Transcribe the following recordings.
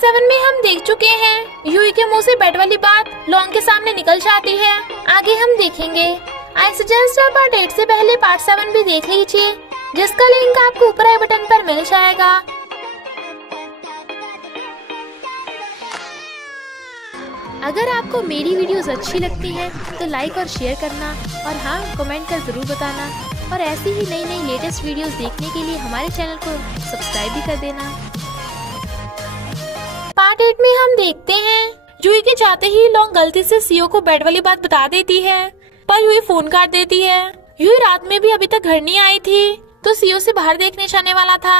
7 में हम देख चुके हैं यूई के मुंह से बेड वाली बात लॉन्ग के सामने निकल जाती है। आगे हम देखेंगे। आई सजेस्ट आप पार्ट 8 से पहले पार्ट 7 भी देख लीजिए, जिसका लिंक आपको ऊपर आई बटन पर मिल जाएगा। अगर आपको मेरी वीडियोस अच्छी लगती है तो लाइक और शेयर करना, और हाँ, कमेंट कर जरूर बताना। और ऐसी ही नई नई लेटेस्ट वीडियोस देखने के लिए हमारे चैनल को सब्सक्राइब भी कर देना। पार्ट 8 में हम देखते हैं यूई के जाते ही लॉन्ग गलती से सीओ को बेड वाली बात बता देती है, पर यूई फोन काट देती है। यूई रात में भी अभी तक घर नहीं आई थी, तो सीओ से बाहर देखने जाने वाला था।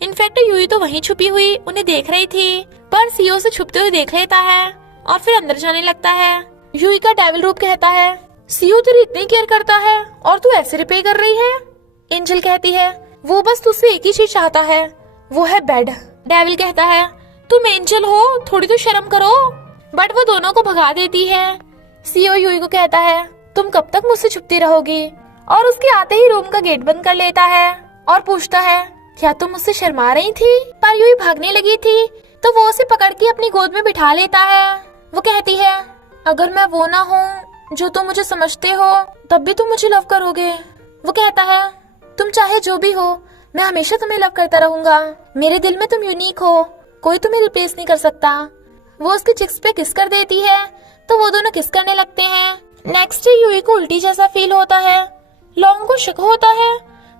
इनफैक्ट यूई तो वहीं छुपी हुई उन्हें देख रही थी, पर सीओ से छुपते हुए देख लेता है और फिर अंदर जाने लगता है। यूई का डेविल रूप कहता है, सीओ तेरी इतनी केयर करता है और तू ऐसे रिप्ले कर रही है। एंजल कहती है, वो बस तुझसे एक ही चीज चाहता है, वो है बेड। डेविल कहता है, तुम एंजल हो, थोड़ी तो शर्म करो। बट वो दोनों को भगा देती है। सीओ यूई को कहता है, तुम कब तक मुझसे छुपती रहोगी, और उसके आते ही रूम का गेट बंद कर लेता है और पूछता है, क्या तुम मुझसे शर्मा रही थी। पर यूई भागने लगी थी तो वो उसे पकड़ के अपनी गोद में बिठा लेता है। वो कहती है, अगर मैं वो ना हूँ जो तुम मुझे समझते हो, तब भी तुम मुझे लव करोगे। वो कहता है, तुम चाहे जो भी हो, मैं हमेशा तुम्हें लव करता रहूंगा। मेरे दिल में तुम यूनिक हो, कोई तुम्हें रिप्लेस नहीं कर सकता। वो उसके चिक्स पे किस कर देती है तो वो दोनों किस करने लगते हैं। नेक्स्ट डे यूई को उल्टी जैसा फील होता है। लॉन्ग को शक होता है,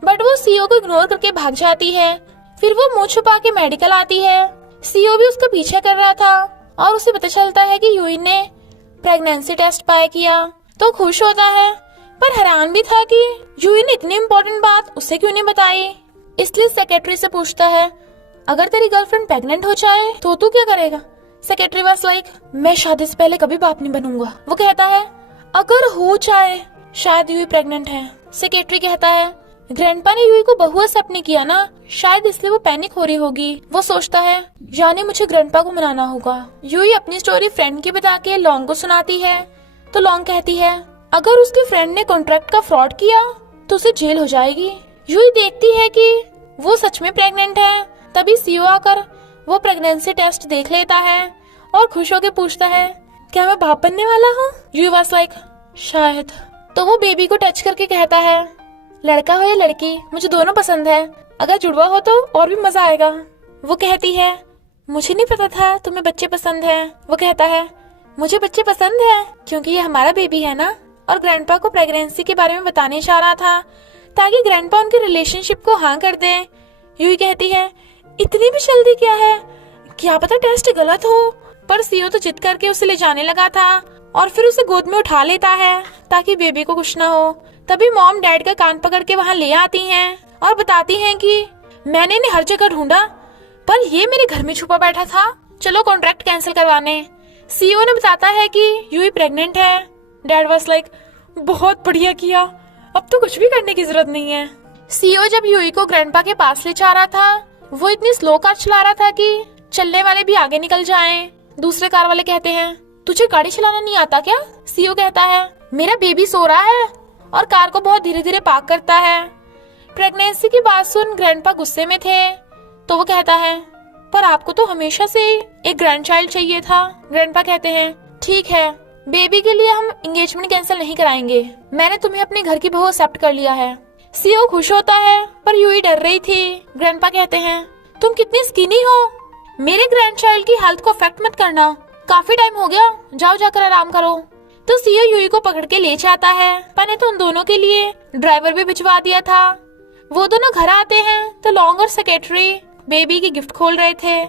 बट वो सीओ को इग्नोर करके भाग जाती है। फिर वो मुंह छुपा के मेडिकल आती है। सीओ भी उसका पीछा कर रहा था और उसे पता चलता है कि यूई ने प्रेगनेंसी टेस्ट पाया किया, तो खुश होता है, पर हैरान भी था कि यूई ने इतनी इम्पोर्टेंट बात उसे क्यों नहीं बताई। इसलिए सेक्रेटरी से पूछता है, अगर तेरी गर्लफ्रेंड प्रेग्नेंट हो जाए तो तू क्या करेगा। सेक्रेटरी वाज लाइक, मैं शादी से पहले कभी बाप नहीं बनूंगा। वो कहता है, अगर हो जाए, शायद यूई प्रेग्नेंट है। सेक्रेटरी कहता है, ग्रैंडपा ने यूई को बहू एक्सेप्ट नहीं किया ना, शायद इसलिए वो पैनिक हो रही होगी। वो सोचता है, यानी मुझे ग्रैंडपा को मनाना होगा। यूई अपनी स्टोरी फ्रेंड की बता के लॉन्ग को सुनाती है, तो लॉन्ग कहती है, अगर उसके फ्रेंड ने कॉन्ट्रैक्ट का फ्रॉड किया तो उसे जेल हो जाएगी। यूई देखती है कि वो सच में प्रेग्नेंट है। तभी सीओ आकर वो प्रेगनेंसी टेस्ट देख लेता है और खुश होकर पूछता है, क्या मैं बाप बनने वाला हूँ। यूई वाज लाइक, शायद। तो वो बेबी को टच करके कहता है, लड़का हो या लड़की, मुझे दोनों पसंद है, अगर जुड़वा हो तो और भी मजा आएगा। वो कहती है, मुझे नहीं पता था तुम्हें बच्चे पसंद हैं। वो कहता है, मुझे बच्चे पसंद है क्योंकि ये हमारा बेबी है ना। और ग्रैंडपा को प्रेगनेंसी के बारे में बताने जा रहा था ताकि ग्रैंडपा उनके रिलेशनशिप को हाँ कर दे। यूई कहती है, इतनी भी जल्दी क्या है, क्या पता टेस्ट गलत हो। पर सीओ तो जिद करके उसे ले जाने लगा था और फिर उसे गोद में उठा लेता है ताकि बेबी को कुछ ना हो। तभी मॉम डैड का कान पकड़ के वहाँ ले आती हैं और बताती हैं कि मैंने इन्हें हर जगह ढूंढा, पर ये मेरे घर में छुपा बैठा था, चलो कॉन्ट्रैक्ट कैंसिल करवाने। सीईओ ने बताता है कि यूई प्रेग्नेंट है। डैड वाज लाइक, बहुत बढ़िया किया, अब तो कुछ भी करने की जरूरत नहीं है। सीईओ जब यूई को ग्रैंडपा के पास ले जा रहा था, वो इतनी स्लो कार चला रहा था कि चलने वाले भी आगे निकल जाएं। दूसरे कार वाले कहते हैं, तुझे गाड़ी चलाना नहीं आता क्या। सीईओ कहता है, मेरा बेबी सो रहा है, और कार को बहुत धीरे धीरे पार्क करता है। प्रेगनेंसी की बात सुन ग्रैंडपा गुस्से में थे, तो वो कहता है, पर आपको तो हमेशा से एक ग्रैंड चाइल्ड चाहिए था। ग्रैंडपा कहते हैं, ठीक है, बेबी के लिए हम एंगेजमेंट कैंसिल नहीं कराएंगे, मैंने तुम्हें अपने घर की बहू एक्सेप्ट कर लिया है। सीओ खुश होता है, पर यूई डर रही थी। ग्रैंडपा कहते हैं, तुम कितनी स्किनी हो, मेरे ग्रैंड चाइल्ड की हेल्थ को अफेक्ट मत करना, काफी टाइम हो गया, जाओ जाकर आराम करो। तो सीओ यूई को पकड़ के ले जाता है, पर ने तो उन दोनों के लिए ड्राइवर भी भिजवा दिया था। वो दोनों घर आते हैं तो लॉन्ग और सेक्रेटरी बेबी की गिफ्ट खोल रहे थे।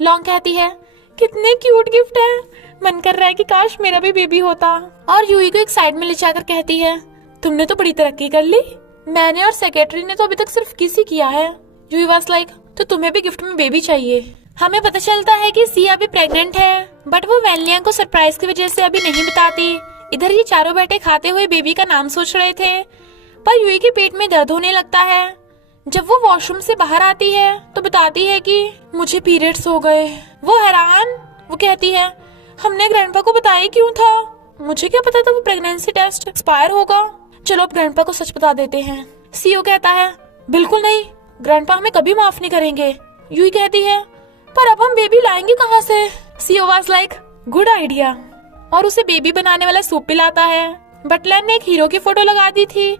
लॉन्ग कहती है, कितने क्यूट गिफ्ट है, मन कर रहा है कि काश मेरा भी बेबी होता। और यूई को एक साइड में ले जाकर कहती है, तुमने तो बड़ी तरक्की कर ली, मैंने और सेक्रेटरी ने तो अभी तक सिर्फ किस ही किया है। यूई वाज लाइक, तो तुम्हें भी गिफ्ट में बेबी चाहिए। हमें पता चलता है कि सिया अभी प्रेग्नेंट है, बट वो वैलिया को सरप्राइज की वजह से अभी नहीं बताती। इधर ये चारों बैठे खाते हुए बेबी का नाम सोच रहे थे, पर यूई के पेट में दर्द होने लगता है। जब वो वॉशरूम से बाहर आती है तो बताती है कि मुझे पीरियड्स हो गए। वो हैरान, वो कहती है, हमने ग्रैंडपा को बताया क्यों था, मुझे क्या पता था वो प्रेगनेंसी टेस्ट एक्सपायर होगा, चलो अब ग्रैंडपा को सच बता देते हैं। सीओ कहता है, बिल्कुल नहीं, ग्रैंडपा हमें कभी माफ नहीं करेंगे। यूई कहती है, पर अब हम बेबी लाएंगे कहाँ से? CEO was like good idea, और उसे बेबी बनाने वाला सूप पिलाता है। बटलर ने एक हीरो की फोटो लगा दी थी,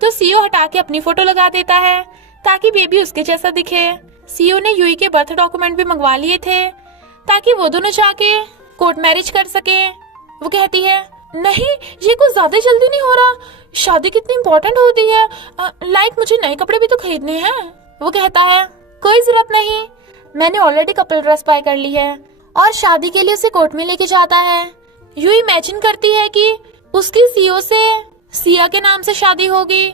तो सीईओ हटा के अपनी फोटो लगा देता है ताकि बेबी उसके जैसा दिखे। सीईओ ने यूई के बर्थ डॉक्यूमेंट भी मंगवा लिए थे ताकि वो दोनों जाके कोर्ट मैरिज कर सके। वो कहती है नहीं, ये कुछ ज्यादा जल्दी नहीं हो रहा, शादी कितनी इम्पोर्टेंट होती है, लाइक मुझे नए कपड़े भी तो खरीदने हैं। वो कहता है कोई जरूरत नहीं, मैंने ऑलरेडी कपल ड्रेस बाय कर ली है, और शादी के लिए उसे कोर्ट में लेके जाता है। यू इमेजिन करती है कि उसकी सीईओ से सिया के नाम से शादी होगी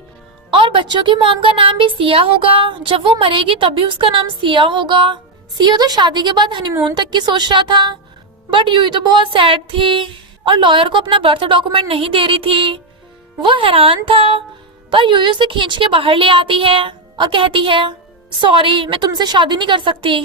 और बच्चों की मॉम का नाम भी सिया होगा। जब वो मरेगी तब भी उसका नाम सिया होगा। सीईओ तो शादी के बाद हनीमून तक की सोच रहा था, बट यूई तो बहुत सैड थी और लॉयर को अपना बर्थ डॉक्यूमेंट नहीं दे रही थी। वो हैरान था, पर यूई उसे खींच के बाहर ले आती है और कहती है सॉरी, मैं तुमसे शादी नहीं कर सकती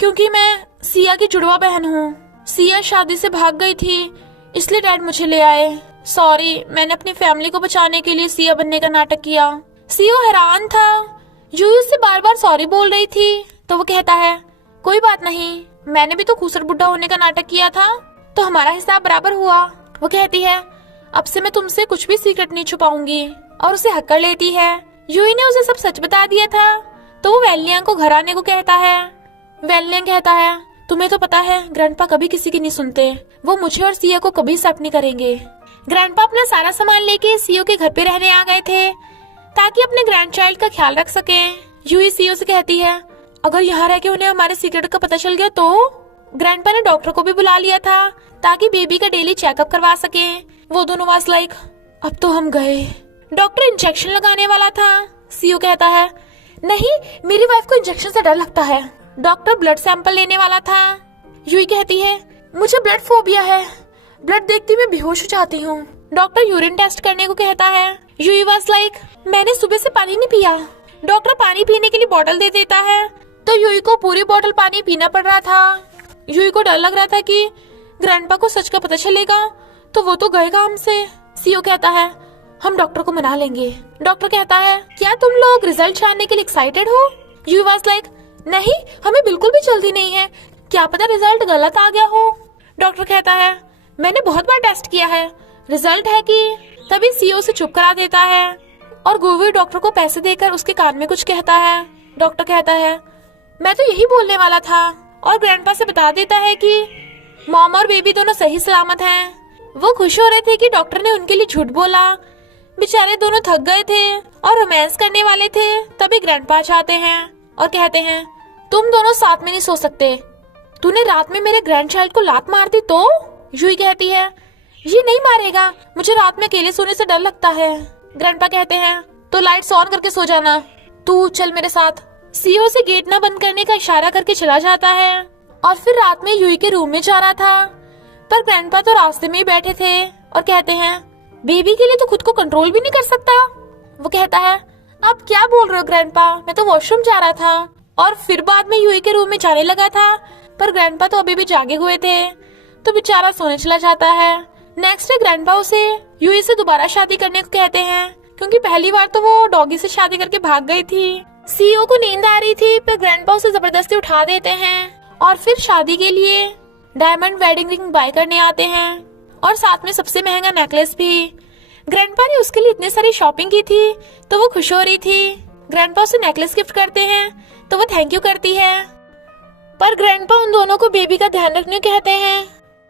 क्योंकि मैं सिया की जुड़वा बहन हूँ। सिया शादी से भाग गई थी, इसलिए डैड मुझे ले आए। सॉरी, मैंने अपनी फैमिली को बचाने के लिए सिया बनने का नाटक किया। सीईओ हैरान था, यूई उससे बार बार सॉरी बोल रही थी, तो वो कहता है कोई बात नहीं, मैंने भी तो खूसर बुड्ढा होने का नाटक किया था, तो हमारा हिसाब बराबर हुआ। वो कहती है अब से मैं तुमसे कुछ भी सीक्रेट नहीं छुपाऊंगी, और उसे हक कर लेती है। यूई ने उसे सब सच बता दिया था, तो वो वेलियांग को घर आने को कहता है। वेलियांग कहता है तुम्हें तो पता है ग्रैंडपा कभी किसी की नहीं सुनते, वो मुझे और सिया को कभी एक्सेप्ट नहीं करेंगे। ग्रैंडपा अपना सारा सामान लेके सीईओ के घर पे रहने आ गए थे ताकि अपने ग्रैंडचाइल्ड का ख्याल रख सके। यूई सीईओ से कहती है अगर यहाँ रह के उन्हें हमारे सीक्रेट का पता चल गया तो? ग्रैंडपा ने डॉक्टर को भी बुला लिया था ताकि बेबी का डेली चेकअप करवा सके। वो दोनों वाज लाइक अब तो हम गए। डॉक्टर इंजेक्शन लगाने वाला था। सीईओ कहता है नहीं, मेरी वाइफ को इंजेक्शन से डर लगता है। डॉक्टर ब्लड सैंपल लेने वाला था। यूई कहती है मुझे ब्लड फोबिया है, ब्लड देखती मैं बेहोश हो जाती हूँ। डॉक्टर यूरिन टेस्ट करने को कहता है। यूई वाज लाइक मैंने सुबह से पानी नहीं पिया। डॉक्टर पानी पीने के लिए बोतल दे देता है, तो यूई को पूरी बोतल पानी पीना पड़ रहा था। यूई को डर लग रहा था कि ग्रैंडपा को सच का पता चलेगा तो वो तो गएगा हमसे। सीईओ कहता है हम डॉक्टर को मना लेंगे। डॉक्टर कहता है क्या तुम लोग रिजल्ट जानने के लिए एक्साइटेड हो? यूई वाज लाइक नहीं, हमें बिल्कुल भी जल्दी नहीं है, क्या पता रिजल्ट गलत आ गया हो। डॉक्टर कहता है मैंने बहुत बार टेस्ट किया है, रिजल्ट है कि। तभी सीईओ से चुप करा देता है और गोवी डॉक्टर को पैसे देकर उसके कान में कुछ कहता है। डॉक्टर कहता है मैं तो यही बोलने वाला था, और ग्रैंडपा से बता देता है कि मॉम और बेबी दोनों सही सलामत हैं। वो खुश हो रहे थे कि डॉक्टर ने उनके लिए झूठ बोला। बेचारे दोनों थक गए थे और रोमांस करने वाले थे। तभी ग्रैंडपा आते हैं और कहते हैं तुम दोनों साथ में नहीं सो सकते, तूने रात में मेरे ग्रैंडचाइल्ड को लात मार दी तो? यूई कहती है ये नहीं मारेगा, मुझे रात में अकेले सोने से डर लगता है। ग्रैंडपा कहते हैं तो लाइट्स ऑन करके सो जाना, तू चल मेरे साथ। सीईओ से गेट ना बंद करने का इशारा करके चला जाता है और फिर रात में यूई के रूम में जा रहा था, पर ग्रैंडपा तो रास्ते में ही बैठे थे और कहते हैं बेबी के लिए तो खुद को कंट्रोल भी नहीं कर सकता। वो कहता है आप क्या बोल रहे हो ग्रैंडपा, मैं तो वॉशरूम जा रहा था। और फिर बाद में यूई के रूम में जाने लगा था, पर ग्रैंडपा तो अभी भी जागे हुए थे, तो बेचारा सोने चला जाता है। नेक्स्ट डे ग्रैंडपा उसे यूई से दोबारा शादी करने को कहते हैं, क्योंकि पहली बार तो वो डॉगी से शादी करके भाग गई थी। सीईओ को नींद आ रही थी, पर ग्रैंडपा उसे जबरदस्ती उठा देते हैं और फिर शादी के लिए डायमंड वेडिंग रिंग बाय करने आते हैं और साथ में सबसे महंगा नेकलेस भी। ग्रैंडपा ने उसके लिए इतनी सारी शॉपिंग की थी, तो वो खुश हो रही थी। ग्रैंडपा उसे नेकलेस गिफ्ट करते हैं, तो वो थैंक यू करती है, पर ग्रैंडपा उन दोनों को बेबी का ध्यान रखने कहते हैं,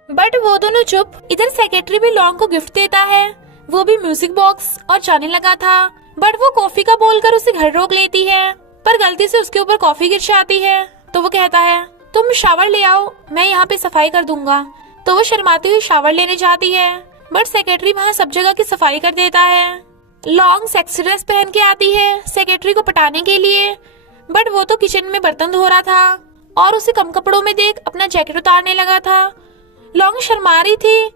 बट वो दोनों चुप। इधर सेक्रेटरी भी लॉन्ग को गिफ्ट देता है, वो भी म्यूजिक बॉक्स, और जाने लगा था, बट वो कॉफी का बोलकर उसे घर रोक लेती है, पर गलती से उसके ऊपर कॉफी गिर जाती है। तो वो कहता है तुम शावर ले आओ, मैं यहाँ पे सफाई कर दूंगा। तो वो शर्माती हुई शावर लेने जाती है, बट सेक्रेटरी वहाँ सब जगह की सफाई कर देता है। लॉन्ग सेक्सी ड्रेस पहन के आती है सेक्रेटरी को पटाने के लिए, बट वो तो किचन में बर्तन धो रहा था और उसे कम कपड़ों में देख अपना जैकेट उतारने लगा था। लॉन्ग शर्मा रही थी,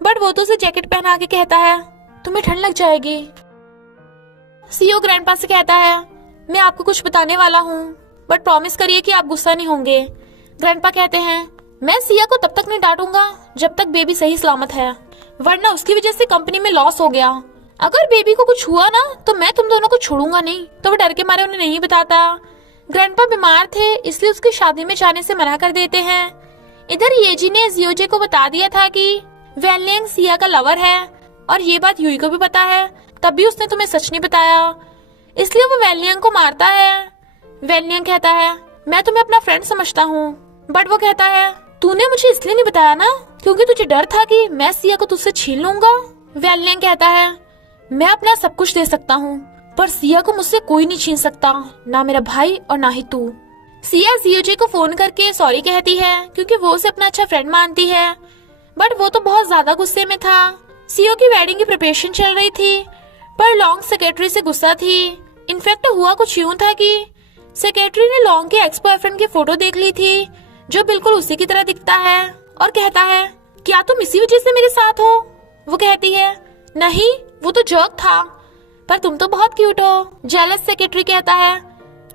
बट वो तो उसे जैकेट पहना के कहता है तुम्हें ठंड लग जाएगी। सीईओ ग्रैंडपा से कहता है मैं आपको कुछ बताने वाला हूँ, बट प्रॉमिस करिए कि आप गुस्सा नहीं होंगे। ग्रैंडपा कहते हैं मैं सिया को तब तक नहीं डांटूंगा जब तक बेबी सही सलामत है, वरना उसकी वजह से कंपनी में लॉस हो गया। अगर बेबी को कुछ हुआ ना तो मैं तुम दोनों को छोड़ूंगा नहीं। तो वो डर के मारे उन्हें नहीं बताता। ग्रैंडपा बीमार थे इसलिए उसकी शादी में जाने से मना कर देते हैं। इधर येजी ने जियोजे को बता दिया था कि वेनलियांग सिया का लवर है और ये बात यूई को भी पता है, तब भी उसने तुम्हें सच नहीं बताया, इसलिए वो वेनलियांग को मारता है। वेनलियांग कहता है मैं तुम्हें अपना फ्रेंड समझता हूँ, बट वो कहता है तूने मुझे इसलिए नहीं बताया ना क्योंकि तुझे डर था कि मैं सिया को तुझसे छीन लूंगा। वेनलियांग कहता है मैं अपना सब कुछ दे सकता हूँ पर सिया को मुझसे कोई नहीं छीन सकता, ना मेरा भाई और ना ही तू। सिया जियोजे को फोन करके सॉरी कहती है क्योंकि वो उसे अपना अच्छा फ्रेंड मानती है, बट वो तो बहुत ज्यादा गुस्से में था। सियो की वेडिंग की प्रिपरेशन चल रही थी पर लॉन्ग सेक्रेटरी से गुस्सा थी। इनफैक्ट हुआ कुछ यूं था कि सेक्रेटरी ने लॉन्ग के एक्स बॉयफ्रेंड की फोटो देख ली थी जो बिल्कुल उसी की तरह दिखता है और कहता है क्या तुम इसी वजह से मेरे साथ हो। वो कहती है नहीं वो तो जोक था पर तुम तो बहुत क्यूट हो। जेलस सेक्रेटरी कहता है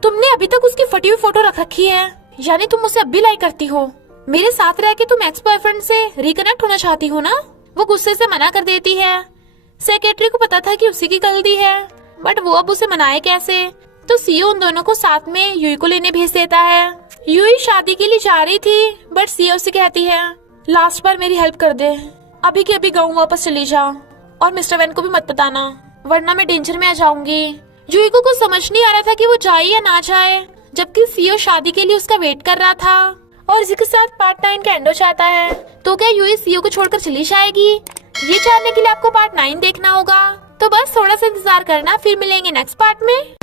तुमने अभी तक उसकी फटी हुई फोटो रख रखी है, यानी तुम उसे अब भी लाइक करती हो। मेरे साथ रह के तुम एक्स बॉयफ्रेंड से रिकनेक्ट होना चाहती हो ना। वो गुस्से से मना कर देती है। सेक्रेटरी को पता था कि उसी की गलती है बट वो अब उसे मनाए कैसे, तो सीओ उन दोनों को साथ में यूई को लेने भेज देता है। यूई शादी के लिए जा रही थी बट सीओ से कहती है लास्ट बार मेरी हेल्प कर दे, अभी के अभी गाँव वापस चली जा और मिस्टर वैन को भी मत बताना वरना मैं डेंजर में आ जाऊंगी। यूई को कुछ समझ नहीं आ रहा था कि वो जाए या ना जाए, जबकि सीओ शादी के लिए उसका वेट कर रहा था। और इसी के साथ पार्ट 9 का एंड हो जाता है। तो क्या यूई सीओ को छोड़कर चली जाएगी, ये जानने के लिए आपको पार्ट 9 देखना होगा। तो बस थोड़ा सा इंतजार करना, फिर मिलेंगे नेक्स्ट पार्ट में।